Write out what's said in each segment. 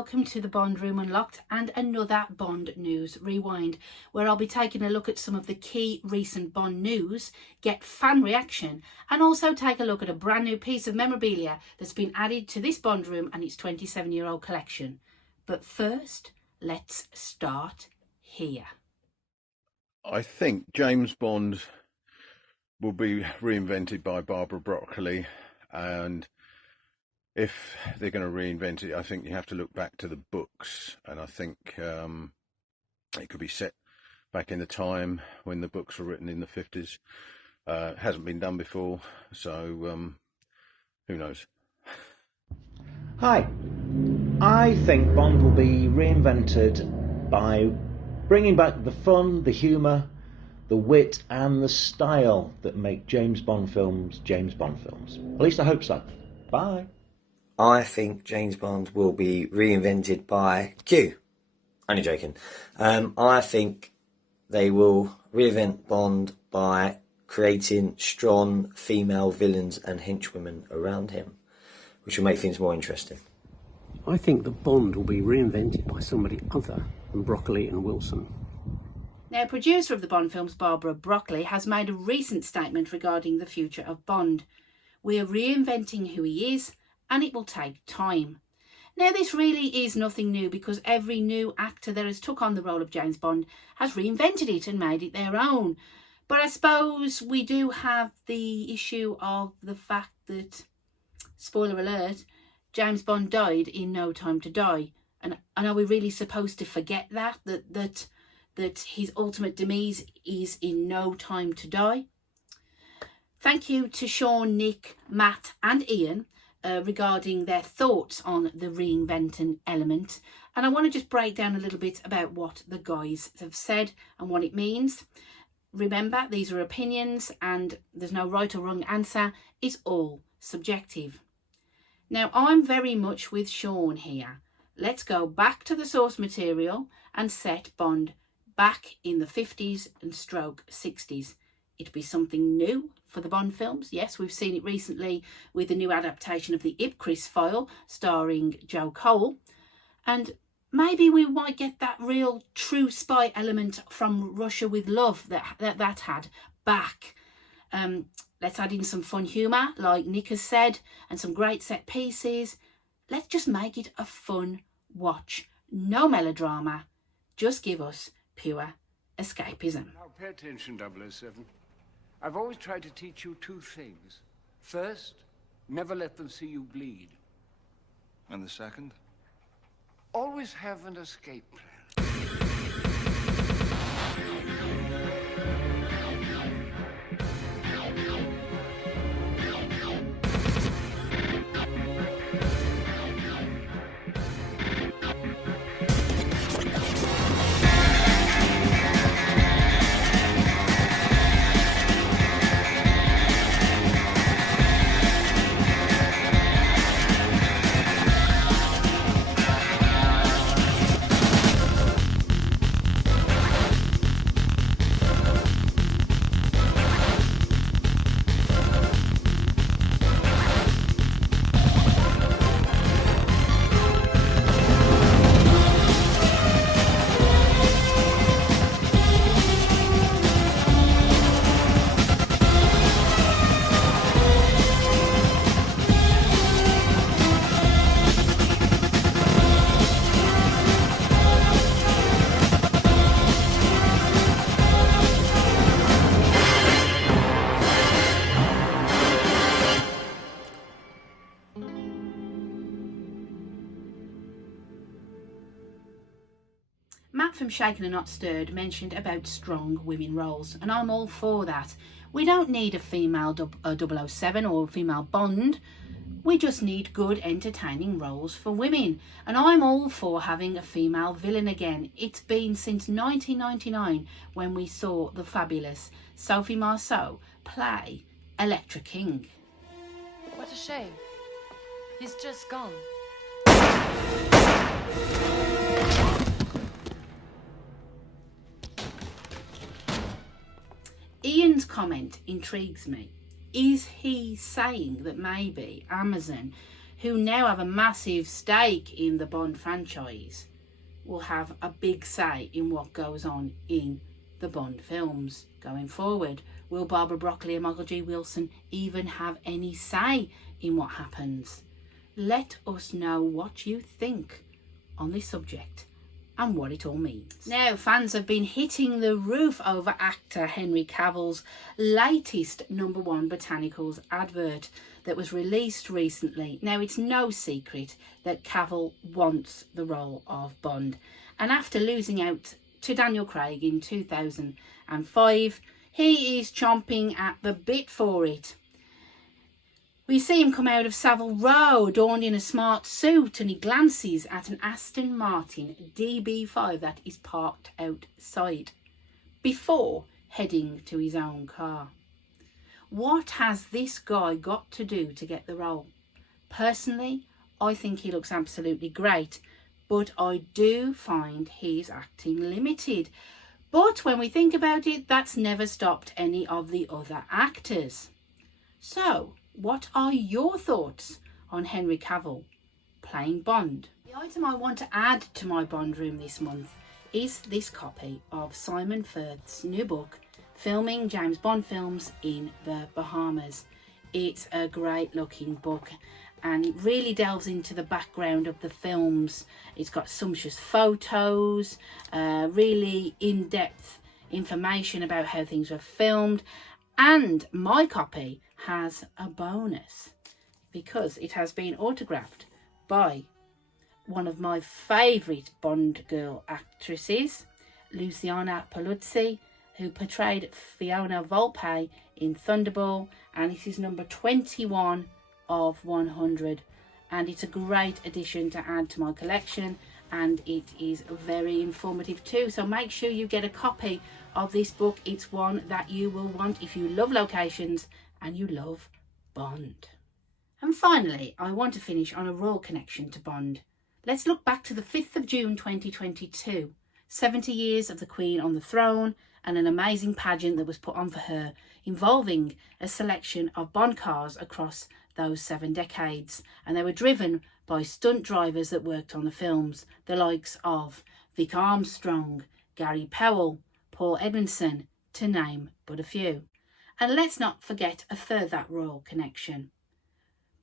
welcome to the Bond Room Unlocked and another Bond News Rewind, where I'll be taking a look at some of the key recent Bond news, get fan reaction, and also take a look at a brand new piece of memorabilia that's been added to this Bond Room and its 27-year-old collection. But first, let's start here. I think James Bond will be reinvented by Barbara Broccoli, and if they're going to reinvent it, I think you have to look back to the books, and I think it could be set back in the time when the books were written in the 50s. It hasn't been done before, so who knows? Hi, I think Bond will be reinvented by bringing back the fun, the humour, the wit and the style that make James Bond films James Bond films. At least I hope so. Bye. I think James Bond will be reinvented by Q. Only joking. I think they will reinvent Bond by creating strong female villains and henchwomen around him, which will make things more interesting. I think that Bond will be reinvented by somebody other than Broccoli and Wilson. Now, producer of the Bond films, Barbara Broccoli, has made a recent statement regarding the future of Bond. We are reinventing who he is, and it will take time. Now, this really is nothing new because every new actor that has took on the role of James Bond has reinvented it and made it their own. But I suppose we do have the issue of the fact that, spoiler alert, James Bond died in No Time to Die. And are we really supposed to forget that his ultimate demise is in No Time to Die? Thank you to Shaun, Nick, Matt and Ian regarding their thoughts on the reinventing element. And I want to just break down a little bit about what the guys have said and what it means. Remember, these are opinions and there's no right or wrong answer. It's all subjective. Now, I'm very much with Shaun here. Let's go back to the source material and set Bond back in the 50s and stroke 60s. It'd be something new for the Bond films. Yes, we've seen it recently with the new adaptation of the Ipcris file starring Joe Cole. And maybe we might get that real true spy element from Russia with Love that had back. Let's add in some fun humour, like Nick has said, and some great set pieces. Let's just make it a fun watch. No melodrama. Just give us pure escapism. Now pay attention, 007. I've always tried to teach you two things. First, never let them see you bleed. And the second? Always have an escape plan. Matt from Shaken and Not Stirred mentioned about strong women roles, and I'm all for that. We don't need a female 007 or a female Bond. We just need good entertaining roles for women, and I'm all for having a female villain again. It's been since 1999 when we saw the fabulous Sophie Marceau play Electra King. What a shame. He's just gone. Ian's comment intrigues me. Is he saying that maybe Amazon, who now have a massive stake in the Bond franchise, will have a big say in what goes on in the Bond films going forward. Will Barbara Broccoli and Michael G. Wilson even have any say in what happens? Let us know what you think on this subject and what it all means. Now, fans have been hitting the roof over actor Henry Cavill's latest #1 Botanicals advert that was released recently. Now, it's no secret that Cavill wants the role of Bond, and after losing out to Daniel Craig in 2005, he is chomping at the bit for it. We see him come out of Savile Row adorned in a smart suit, and he glances at an Aston Martin DB5 that is parked outside before heading to his own car. What has this guy got to do to get the role? Personally, I think he looks absolutely great, but I do find his acting limited. But when we think about it, that's never stopped any of the other actors. So, what are your thoughts on Henry Cavill playing Bond? The item I want to add to my Bond room this month is this copy of Simon Firth's new book, Filming James Bond Films in the Bahamas. It's a great looking book, and it really delves into the background of the films. It's got sumptuous photos, really in-depth information about how things were filmed, and my copy has a bonus because it has been autographed by one of my favourite Bond girl actresses, Luciana Paluzzi, who portrayed Fiona Volpe in Thunderball, and it is number 21 of 100, and it's a great addition to add to my collection, and it is very informative too. So make sure you get a copy of this book. It's one that you will want if you love locations and you love Bond. And finally, I want to finish on a royal connection to Bond. Let's look back to the 5th of June 2022, 70 years of the Queen on the throne, and an amazing pageant that was put on for her, involving a selection of Bond cars across those 7 decades, and they were driven by stunt drivers that worked on the films, the likes of Vic Armstrong, Gary Powell, Paul Edmondson, to name but a few. And let's not forget a further royal connection.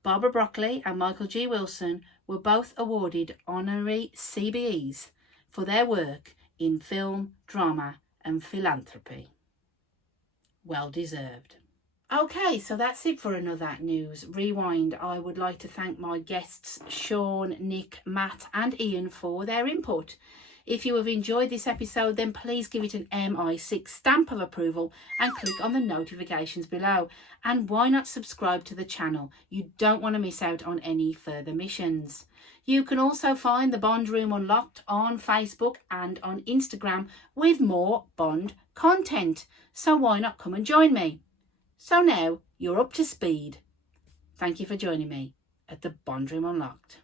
Barbara Broccoli and Michael G. Wilson were both awarded honorary CBEs for their work in film, drama and philanthropy. Well deserved. Okay, so that's it for another News Rewind. I would like to thank my guests Shaun, Nick, Matt and Ian for their input. If you have enjoyed this episode, then please give it an MI6 stamp of approval and click on the notifications below. And why not subscribe to the channel? You don't want to miss out on any further missions. You can also find the Bond Room Unlocked on Facebook and on Instagram with more Bond content. So why not come and join me? So now you're up to speed. Thank you for joining me at the Bond Room Unlocked.